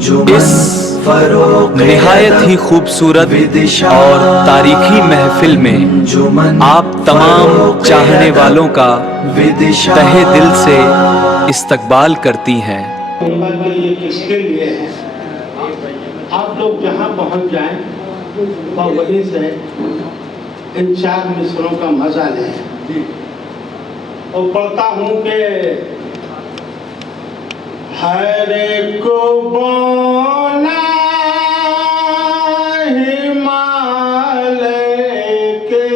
इस निहायत ही खूबसूरत और तारीखी महफिल में आप तमाम चाहने वालों का तहे दिल से इस्तकबाल करती हैं। ये किसके लिए है? आप लोग जहाँ पहुँच जाएं और वहीं से इन 4 मिसरों का मजा लें। और पढ़ता हूँ कि हर एक को बोना हिमालय के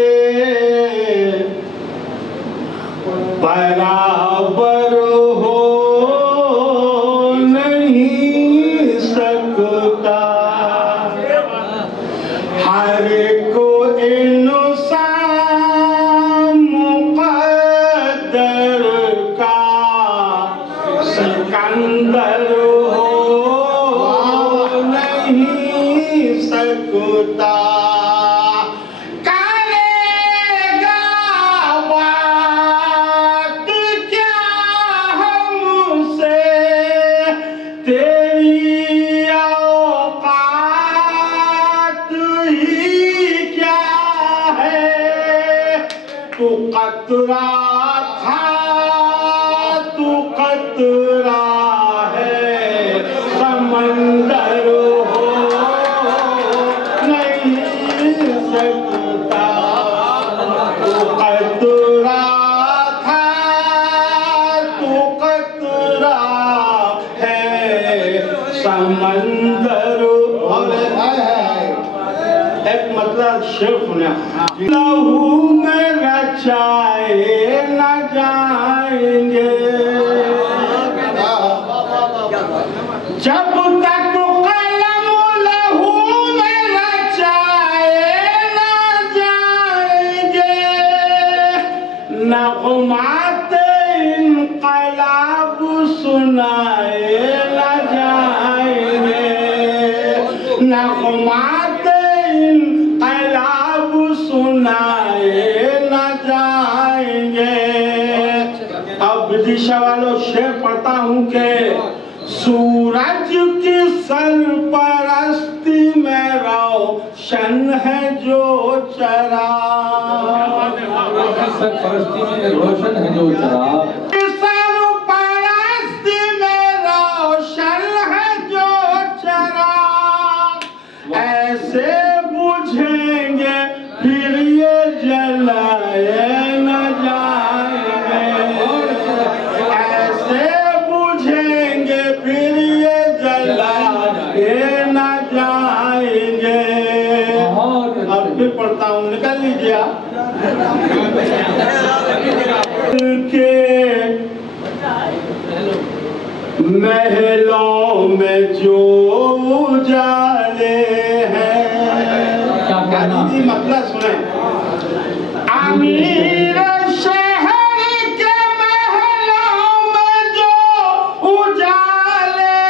बराबर हो नहीं सकता। हर एक को इंसान मुक़द्दर का सिकंदर हो नहीं सकता। करेगा बात क्या हमसे तेरी औकात ही क्या है। तू कतरा था तू कतरा है समंदर हो नहीं सकता। तू कतरा था तू कतरा है समंदर हो। एक मतलब शेर सुना, लहू में रचाए न जाएंगे जब तक कलम लहू में रचाए न जाएंगे। नग़मात इनक़लाब सुनाए न जाएंगे। नग़मात इनक़लाब सुनाए न जाएंगे। अब विदिशा वालों शेर पढ़ता हूँ कि सूरज की सरपरस्ती में रोशन है जो चरा। सरपरस्ती में रोशन है जो चरा। सरपरस्ती में रोशन है जो चरा। ऐसे बुझेंगे फिर ये जलाए न जाएंगे। ऐसे बुझेंगे फिर ये जलाए न जाएंगे। अब फिर पढ़ता हूँ, निकल लीजिए के महलों में जो उजाले हैं। जी मतलब सुने, अमीर शहर के महलों में जो उजाले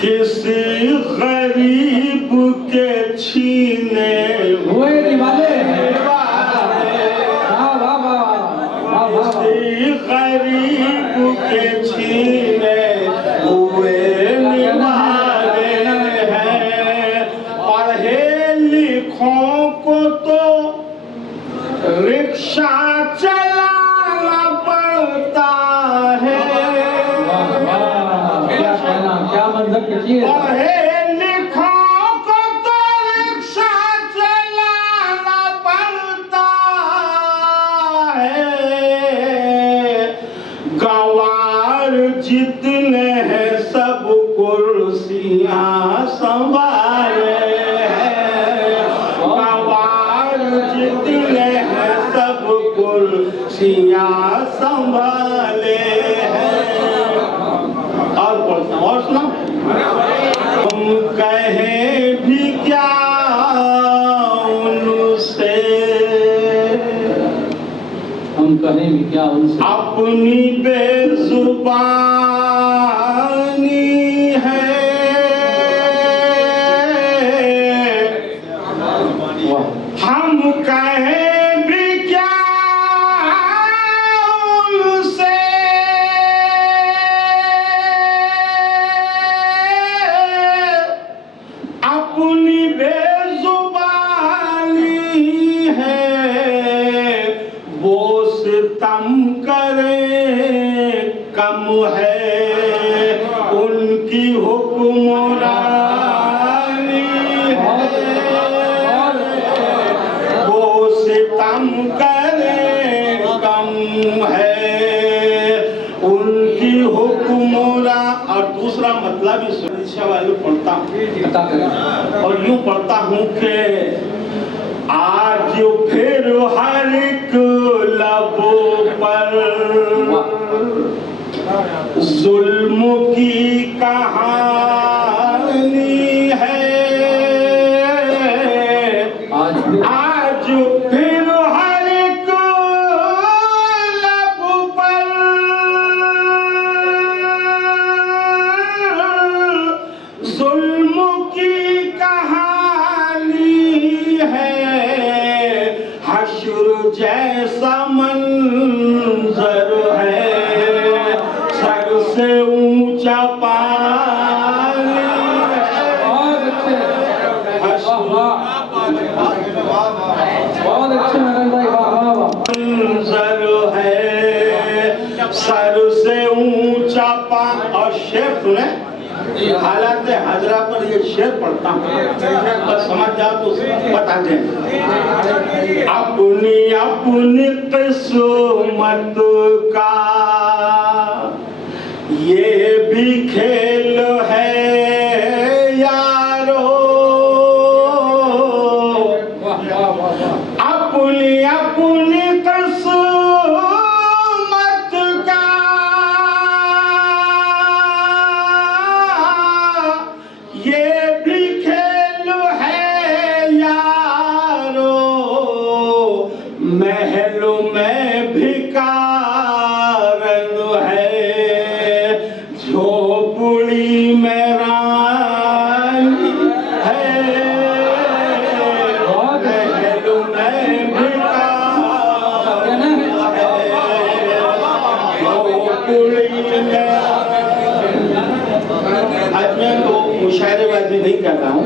किसी गरीब के छीने हुए निवाले गरीब के छीने हुए निवाले हैं। पढ़े लिखों को तो रिक्शा चलाना पड़ता है। क्या मंजर कची है। पढ़े लिखों को तो रिक्शा चलाना पड़ता है। गंवार जितने हैं सब कुर्सियां संभाले हैं। गंवार जितने हैं सब कुर्सियां संभाले हैं। और सुनो, हम कहें भी क्या उनसे, हम कहें भी क्या उनसे। अपनी बेजुबानी है। हम कहें भी क्या उनसे। है, उनकी हुक्मरानी है, वो सितम करे कम है, उनकी हुक्मरा। और दूसरा मतलब इस परीक्षा वाले पढ़ता हूँ और यूं पढ़ता हूँ कि आज फिर हर एक लबों पर जुल्म की कहानी है, आज फिर हर एक लब पर जुल्म की कहानी है, हश्र जैसा मंजर है, सर से ऊंचा पानी है, बहुत अच्छे मनन भाई, वाह वाह वाह। मंजर है, सर से ऊंचा पानी। और शेर सुने, हालात हाजरा पर ये शेर पढ़ता हूँ, बस समझ जाओ तो बता दें। अपनी अपनी किस्मत का ये भी खेल है यारो, अपनी अपनी किस्मत का ये भी खेल है यारो, महलों में भिकारन है, झोपड़ी में रानी है, महलों में भिकारन है, झोपड़ी में। आज मैं तो मुशायरेबाजी नहीं करता हूँ,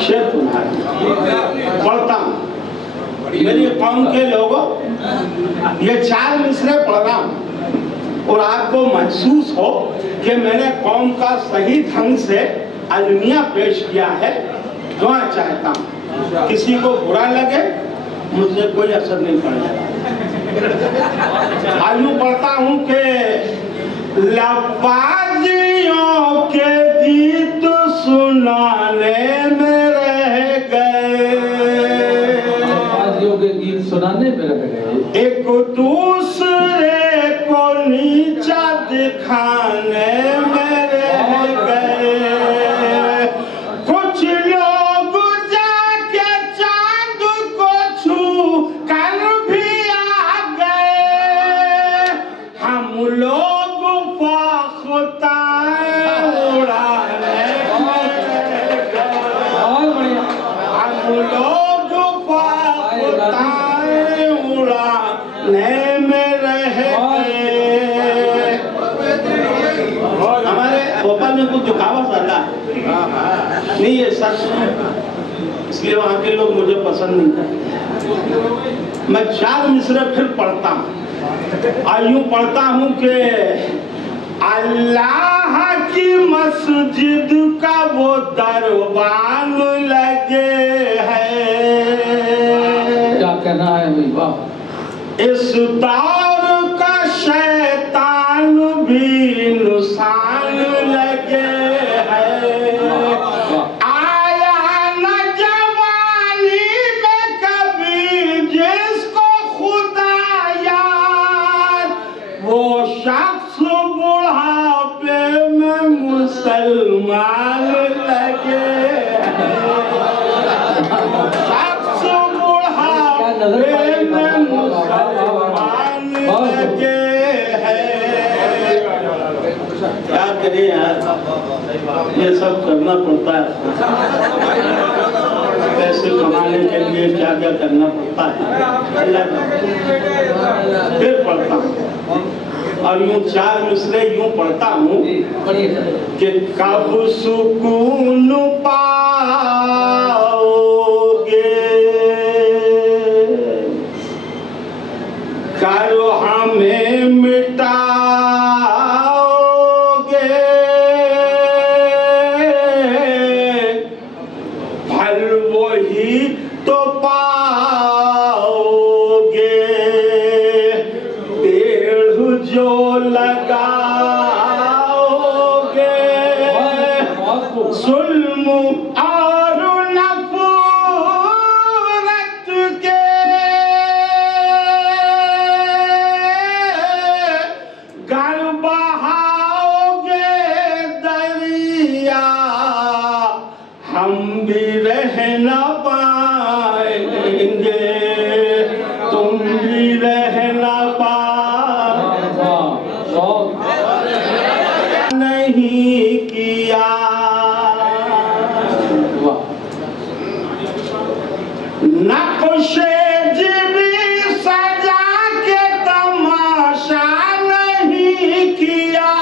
शेर सुना पढ़ता हूँ। मेरी कौम के लोगों, ये 4 मिसरे पढ़ रहा हूँ और आपको महसूस हो कि मैंने कौम का सही ढंग से अलमिया पेश किया है। दुआ चाहता हूँ, किसी को बुरा लगे मुझसे कोई असर नहीं पड़ेगा। आयु पढ़ता हूँ कि लबाजियों के गीत सुनाने में रह गए, के गीत सुनाने में रह गए, एक दूसरे को नीचा दिखाने में रह गए, कुछ लोग जाके चांद को छू कर भी आ गए, हम लोग फाख्ताए उड़ाने में रह गए, बहुत बढ़िया। हम लोग फाख्ताए उड़ाने में रह गए। हमारे भोपाल में कुछ जुकावत आता है, नहीं ये सच है, इसलिए वहाँ के लोग मुझे पसंद नहीं करते। मैं 4 मिसरे फिर पढ़ता हूँ, यूं पढ़ता हूँ कि अल्लाह की मस्जिद का वो दरबान लगे है, क्या कहना है भाई, वाह। इस दौर का शैतान भी इंसान लगे है, आया न जवानी में कभी जिसको खुदा याद, वो शख्स बुढ़ापे में मुसलमान लगे है, शख्स बुढ़ापे में मुसलमान लगे है। क्या करें यार, ये सब करना पड़ता है, पैसे कमाने के लिए क्या क्या करना पड़ता है। फिर पढ़ता हूँ और यूं 4 मिसरे यूं पढ़ता हूँ कि कब सुकून पाओगे, करो हमें मिटाओगे, हम भी रह न पाएंगे, तुम भी रह न पाओगे, नहीं किया। नक्शे जिबी सजा के तमाशा नहीं किया,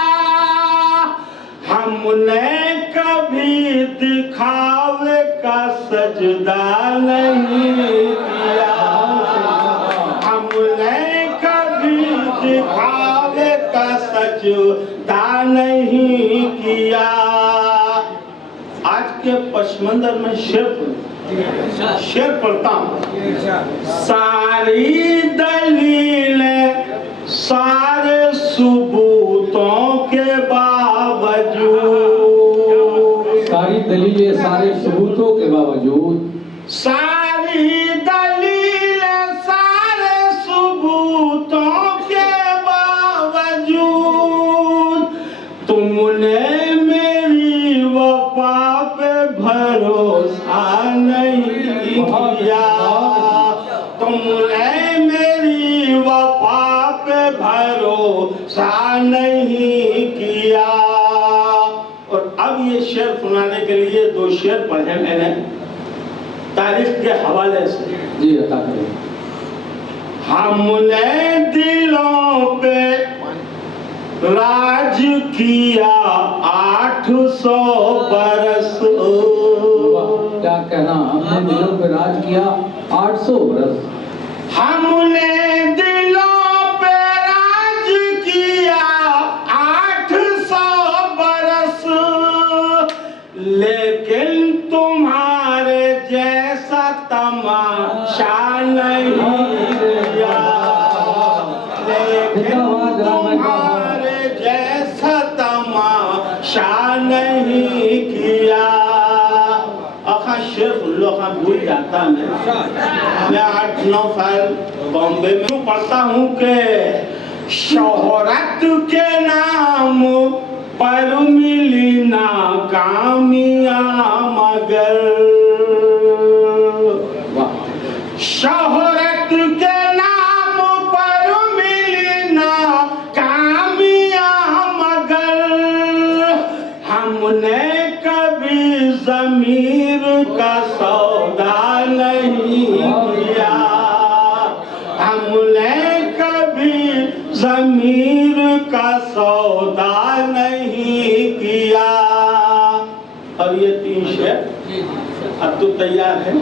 हमने कभी दिखावे का सजदा नहीं किया, हमने कभी दिखावे का सजदा नहीं किया। आज के पश्चिमंदर में शेर पढ़ता हूँ। सारी दलीलें सारे सबूतों के बावजूद, सारी दलीलें सारे सबूतों के बावजूद, सारी दलीलें सारे सबूतों के बावजूद, तुमने मेरी वफा पे भरोसा नहीं किया, तुमने मेरी वफा पे भरोसा नहीं किया। और अब ये शेर सुनाने के लिए दो शेर पढ़े मैंने तारीख के हवाले से। जी अता करें। हमने दिलों पे राज किया 800 बरस, क्या कहना, हमने दिलों पे राज किया 800 बरस, हमने दिलों पे राज किया 800 बरस, लेकिन तुम्हारे जैसा तमाशा नहीं किया, लेकिन तुम्हारे जैसा तमाशा नहीं किया। अखा शेर लोग भूल जाता मैं 8-9 साल बॉम्बे में पढ़ता हूँ कि शोहरत के नाम पर मिली नाकामियां, मगर शोहरत के नाम पर मिली नाकामियां, मगर हमने कभी ज़मीर का सौदा नहीं किया, हमने कभी ज़मीर का सौदा नहीं किया। और ये 3 शेर अब तो तैयार है।